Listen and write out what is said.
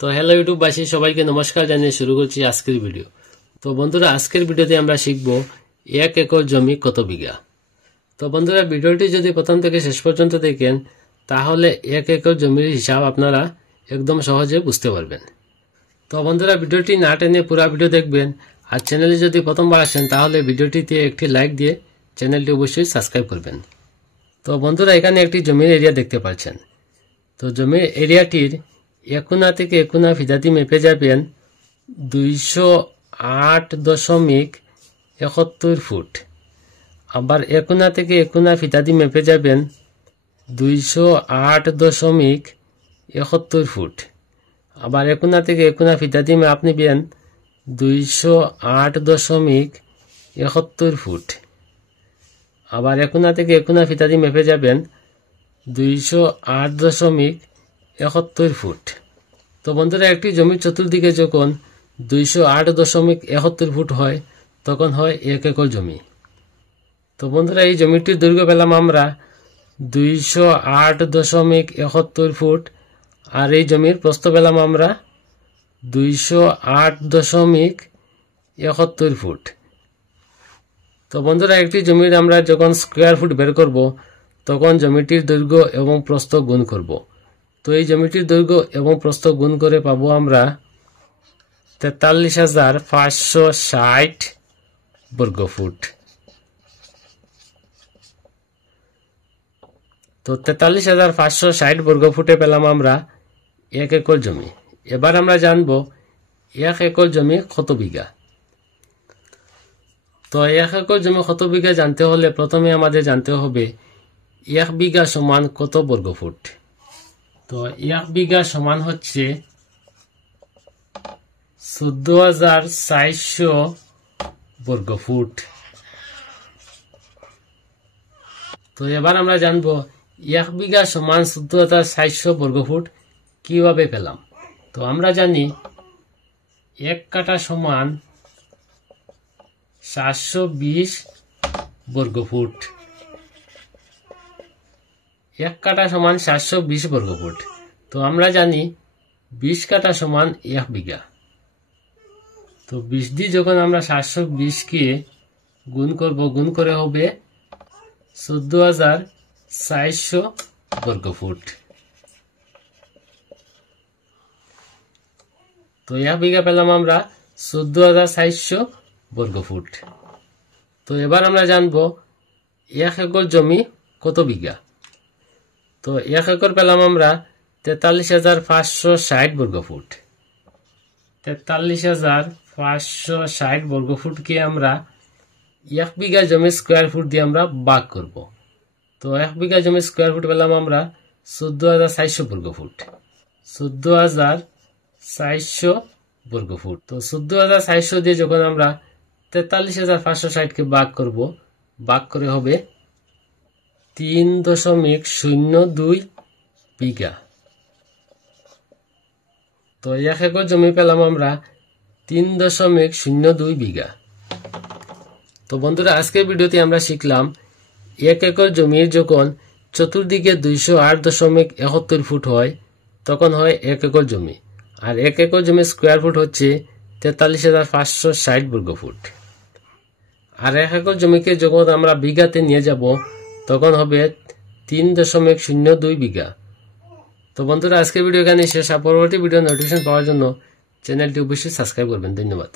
তো হ্যালো ইউটিউববাসী, সবাইকে নমস্কার জানিয়ে শুরু করছি আজকের ভিডিও। তো বন্ধুরা, আজকের ভিডিওতে আমরা শিখব 1 একর জমি কত বিঘা। তো বন্ধুরা, ভিডিওটি যদি প্রথম থেকে শেষ পর্যন্ত দেখেন তাহলে 1 একর জমির হিসাব আপনারা একদম সহজে বুঝতে পারবেন। তো বন্ধুরা, ভিডিওটি না টেনে পুরো ভিডিও দেখবেন। আর চ্যানেলে যদি প্রথমবার আসেন তাহলে ভিডিওটিতে একটি লাইক দিয়ে চ্যানেলটি অবশ্যই সাবস্ক্রাইব করবেন। তো বন্ধুরা, এখানে একটি জমির এরিয়া দেখতে পাচ্ছেন। তো জমির এরিয়াটির এক কোণা থেকে এক কোণা ফিতাটি মেপে যাবেন 208.71 ফুট। আবার এক কোণা থেকে এক কোণা ফিতাটি মেপে যাবেন 208.71 ফুট। আবার এক কোণা থেকে এক কোণা ফিতাটি মাপ নেবেন 208.71 ফুট। আবার এক কোণা থেকে এক কোণা ফিতাটি মেপে যাবেন 208.71 ফুট। তো বন্ধুরা, একটি জমির চতুর্দিকে যখন 208.71 ফুট হয় তখন হয় 1 একর জমি। তো বন্ধুরা, এই জমিটির দৈর্ঘ্য পেলাম আমরা 208.71 ফুট, আর এই জমির প্রস্থ পেলাম আমরা 208.71 ফুট। তো বন্ধুরা, একটি জমির আমরা যখন স্কোয়ার ফুট বের করব তখন জমিটির দৈর্ঘ্য এবং প্রস্থ গুণ করব। তো এই জমিটির দৈর্ঘ্য এবং প্রস্থ গুণ করে পাবো আমরা 43,560 বর্গ ফুট। তো 43,560 বর্গ ফুটে পেলাম আমরা 1 একর জমি। এবার আমরা জানবো 1 একর জমি কত বিঘা। তো 1 একর জমি কত বিঘা জানতে হলে প্রথমে আমাদের জানতে হবে 1 বিঘা সমান কত বর্গ ফুট। তো 1 বিঘা সমান হচ্ছে 14,400 বর্গ ফুট। তো এবার আমরা জানবো 1 বিঘা সমান 14,400 বর্গ ফুট কিভাবে পেলাম। তো আমরা জানি 1 কাঠা সমান 720 বর্গ ফুট। 1 কাঠা সমান 720 বর্গ ফুট। তো আমরা জানি 20 কাঠা সমান 1 বিঘা। তো 20 দিয়ে যখন আমরা 720 কে গুণ করব, গুণ করে হবে 14,400 বর্গ ফুট। তো 1 বিঘা পেলাম আমরা 14,400 বর্গ ফুট। তো এবার আমরা জানবো 1 একর জমি কত বিঘা। তো 1 একর পেলাম আমরা 43,560 বর্গ ফুট। 43,560 বর্গ ফুটকে আমরা 1 বিঘা জমি স্কোয়ার ফুট দিয়ে আমরা ভাগ করব। তো 1 বিঘা জমি স্কোয়ার ফুট পেলাম আমরা 14,400 বর্গ ফুট। 14,400 বর্গ ফুট। তো 14,400 দিয়ে যখন আমরা 43,560 কে ভাগ করব, ভাগ করে হবে 3.02 বিঘা। তো 1 একর জমি পেলাম আমরা 3.02 বিঘা। তো বন্ধুরা, আজকের ভিডিওতে আমরা শিখলাম 1 একর জমির যখন চতুর্দিকে 208.71 ফুট হয় তখন হয় 1 একর জমি। আর 1 একর জমি স্কোয়ার ফুট হচ্ছে 43,560 বর্গ ফুট। আর 1 একর জমিকে যখন আমরা বিঘাতে নিয়ে যাব তখন হবে 3.02 বিঘা। তো বন্ধুরা, আজকের ভিডিও এখানে শেষ। পরবর্তী ভিডিও নোটিফিকেশন পাওয়ার জন্য চ্যানেলটি অবশ্যই সাবস্ক্রাইব করবেন। ধন্যবাদ।